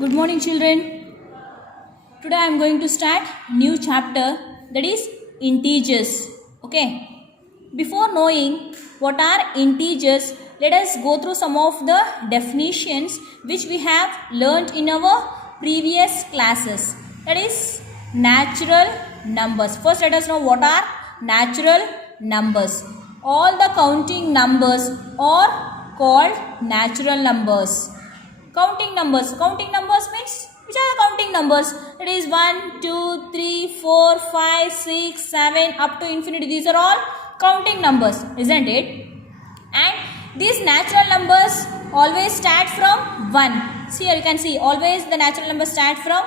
Good morning, children. Today I am going to start new chapter, that is integers. Okay. Before knowing what are integers, let us go through some of the definitions which we have learnt in our previous classes. That is natural numbers. First let us know what are natural numbers. All the counting numbers are called natural numbers. Counting numbers means which are the counting numbers? That is 1, 2, 3, 4, 5, 6, 7 up to infinity. These are all counting numbers, isn't it? And these natural numbers always start from 1. See here you can see always the natural numbers start from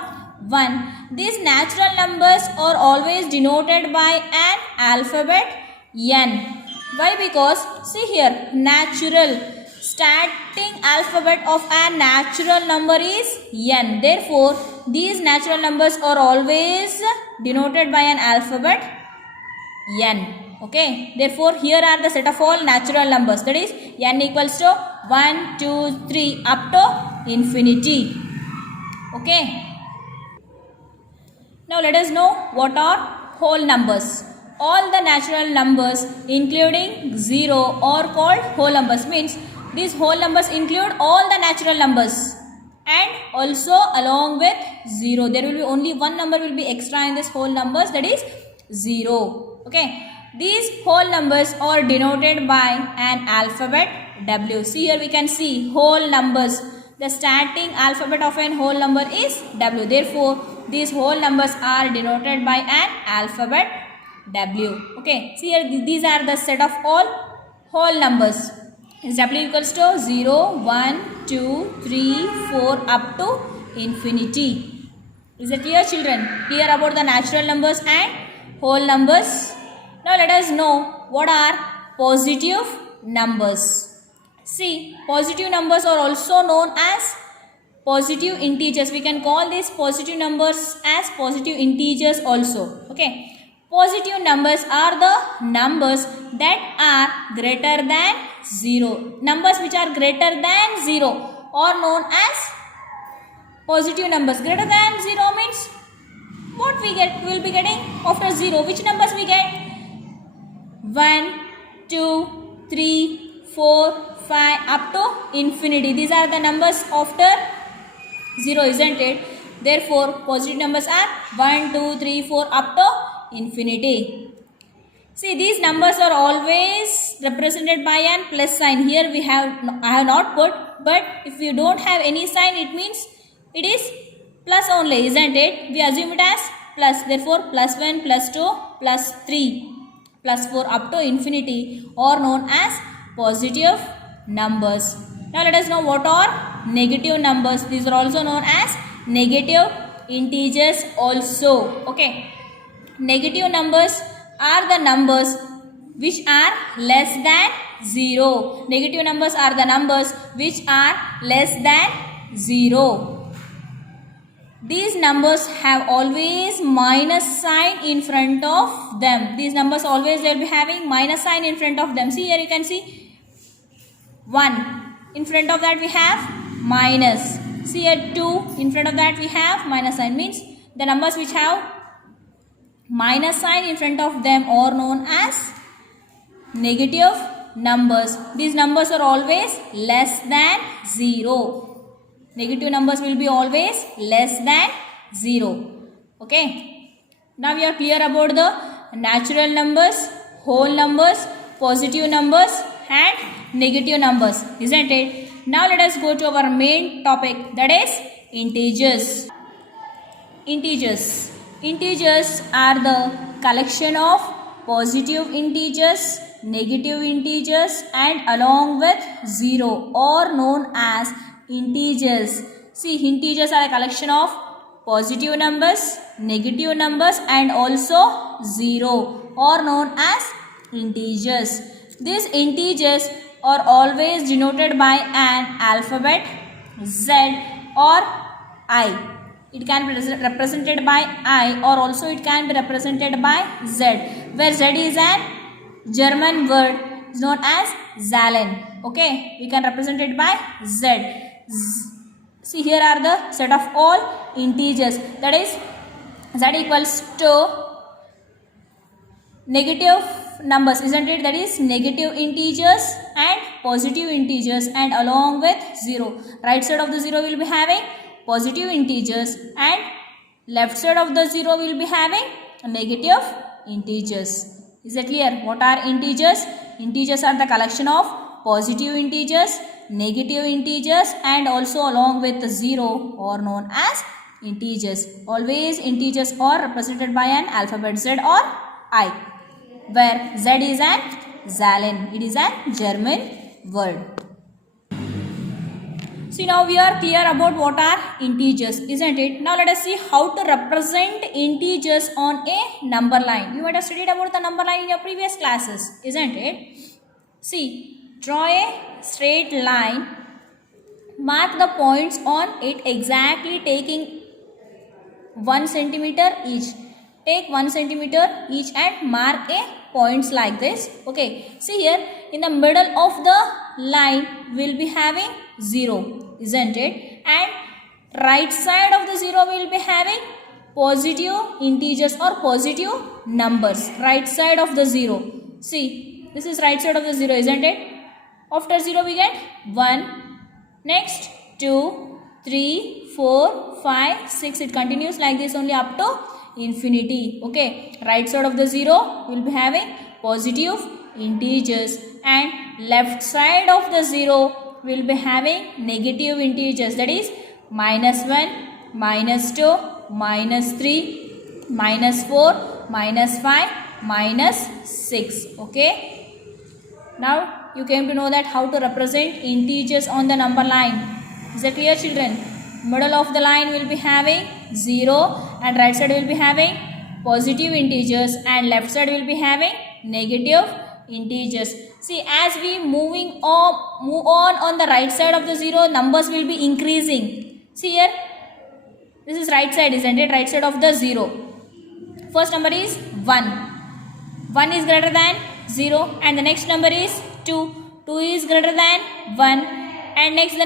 1. These natural numbers are always denoted by an alphabet N. Why? Because see here natural. Starting alphabet of a natural number is N. Therefore, these natural numbers are always denoted by an alphabet N. Okay. Therefore, here are the set of all natural numbers. That is N equals to 1, 2, 3 up to infinity. Okay. Now, let us know what are whole numbers. All the natural numbers including 0 are called whole numbers. Means these whole numbers include all the natural numbers and also along with 0. There will be only one number will be extra in this whole numbers, that is 0. Okay. These whole numbers are denoted by an alphabet W. See here we can see whole numbers. The starting alphabet of an whole number is W. Therefore, these whole numbers are denoted by an alphabet W. Okay. See here these are the set of all whole numbers. Is W equals to 0, 1, 2, 3, 4 up to infinity. Is it clear, children? Clear about the natural numbers and whole numbers? Now let us know what are positive numbers. See, positive numbers are also known as positive integers. We can call these positive numbers as positive integers also. Okay. Positive numbers are the numbers that are greater than 0. Numbers which are greater than 0 are known as positive numbers. Greater than 0 means what we will be getting after 0. Which numbers we get? 1, 2, 3, 4, 5 up to infinity. These are the numbers after 0, isn't it? Therefore, positive numbers are 1, 2, 3, 4 up to infinity. See, these numbers are always represented by an plus sign. Here I have not put, but if you don't have any sign, it means it is plus only, isn't it? We assume it as plus. Therefore, plus 1, plus 2, plus 3, plus 4 up to infinity are known as positive numbers. Now let us know what are negative numbers. These are also known as negative integers also. Okay. Negative numbers are the numbers which are less than 0. Negative numbers are the numbers which are less than 0. These numbers have always minus sign in front of them. These numbers always they will be having minus sign in front of them. See here you can see 1. In front of that we have minus. See here 2. In front of that we have minus sign. Means the numbers which have minus sign in front of them are known as negative numbers. These numbers are always less than 0. Negative numbers will be always less than 0. Okay. Now we are clear about the natural numbers, whole numbers, positive numbers and negative numbers, isn't it? Now let us go to our main topic, that is integers. Integers are the collection of positive integers, negative integers and along with 0 are known as integers. See, integers are a collection of positive numbers, negative numbers and also 0 are known as integers. These integers are always denoted by an alphabet Z or I. It can be represented by I or also it can be represented by Z, where Z is an German word known as Zahlen. Okay, we can represent it by Z. See, here are the set of all integers, that is z equals to negative numbers, isn't it? That is negative integers and positive integers, and along with 0. Right side of the 0 will be having positive integers and left side of the 0 will be having negative integers. Is it clear? What are integers? Integers are the collection of positive integers, negative integers, and also along with 0 are known as integers. Always integers are represented by an alphabet Z or I, where Z is an Zalin. It is a German word. See, now we are clear about what are integers, isn't it? Now let us see how to represent integers on a number line. You might have studied about the number line in your previous classes, isn't it? See, draw a straight line, mark the points on it exactly taking 1 centimeter each. Take 1 centimeter each and mark a points like this. Okay, see here in the middle of the line will be having 0, isn't it? And right side of the 0 will be having positive integers or positive numbers. Right side of the 0. See, this is right side of the 0, isn't it? After 0 we get 1, next 2, 3, 4, 5, 6. It continues like this only up to infinity. Okay, right side of the 0 will be having positive integers and left side of the 0 will be having negative integers, that is -1, -2, -3, -4, -5, -6. Okay, now you came to know that how to represent integers on the number line. Is that clear, children? Middle of the line will be having 0 and right side will be having positive integers and left side will be having negative integers. See, as we move on the right side of the 0, numbers will be increasing. See here, this is right side, isn't it? Right side of the 0. First number is 1. 1 is greater than 0 and the next number is 2. 2 is greater than 1 and next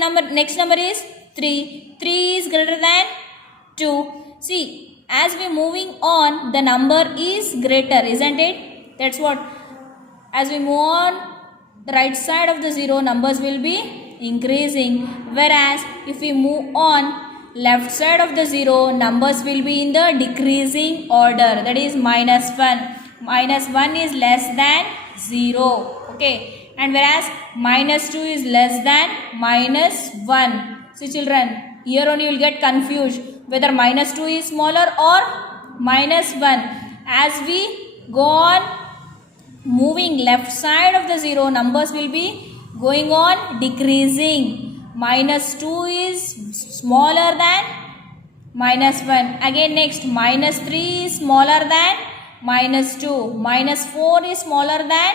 number is 3. 3 is greater than 2. See, as we moving on, the number is greater, isn't it? That's what. As we move on the right side of the 0, numbers will be increasing. Whereas if we move on left side of the 0, numbers will be in the decreasing order. That is -1. -1 is less than 0. Okay. And whereas -2 is less than -1. See, children, here only you will get confused whether -2 is smaller or -1. As we go on moving left side of the 0, numbers will be going on decreasing. -2 is smaller than -1. Again next, -3 is smaller than -2. -4 is smaller than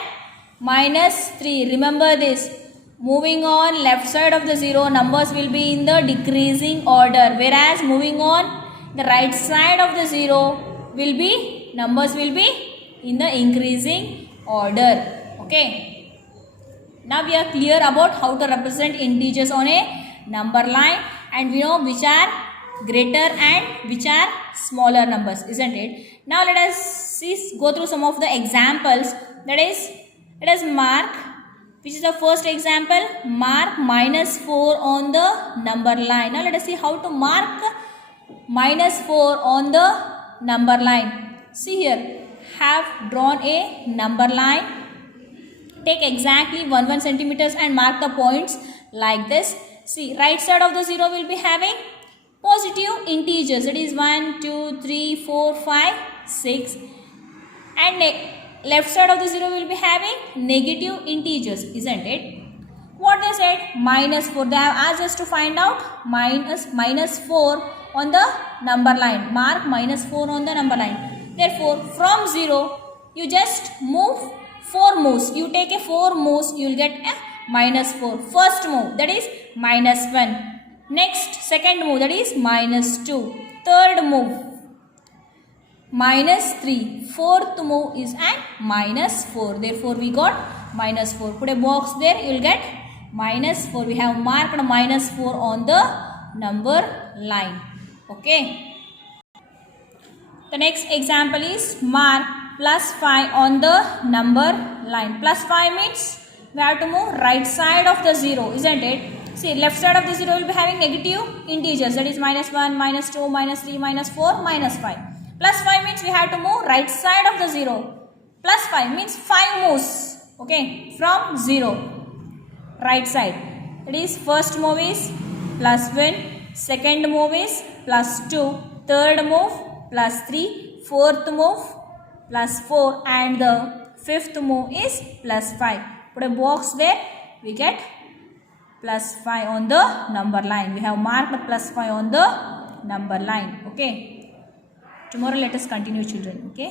-3. Remember this. Moving on left side of the 0, numbers will be in the decreasing order, whereas moving on the right side of the 0 will be, numbers will be in the increasing order. Okay, now we are clear about how to represent integers on a number line, and we know which are greater and which are smaller numbers, isn't it? Now let us go through some of the examples. That is, let us mark, which is the first example, mark -4 on the number line. Now let us see how to mark -4 on the number line. See here, have drawn a number line. Take exactly 1 centimeters and mark the points like this. See, right side of the 0 will be having positive integers. It is 1, 2, 3, 4, 5, 6. And left side of the 0 will be having negative integers, isn't it? What they said? -4. They have asked us to find out -4 on the number line. Mark -4 on the number line. Therefore, from 0, you just move 4 moves. You take a 4 moves, you will get a -4. First move, that is -1. Next, second move, that is -2. Third move, -3. Fourth move is at -4. Therefore, we got -4. Put a box there, you will get -4. We have marked -4 on the number line. Okay. The next example is mark +5 on the number line. +5 means we have to move right side of the 0, isn't it? See, left side of the 0 will be having negative integers, that is -1, -2, -3, -4, -5. +5 means we have to move right side of the 0. +5 means 5 moves, okay, from 0, right side. That is, first move is +1, second move is +2, third move +3, fourth move +4, and the fifth move is +5. Put a box there, we get +5 on the number line. We have marked +5 on the number line. Okay. Tomorrow let us continue, children. Okay.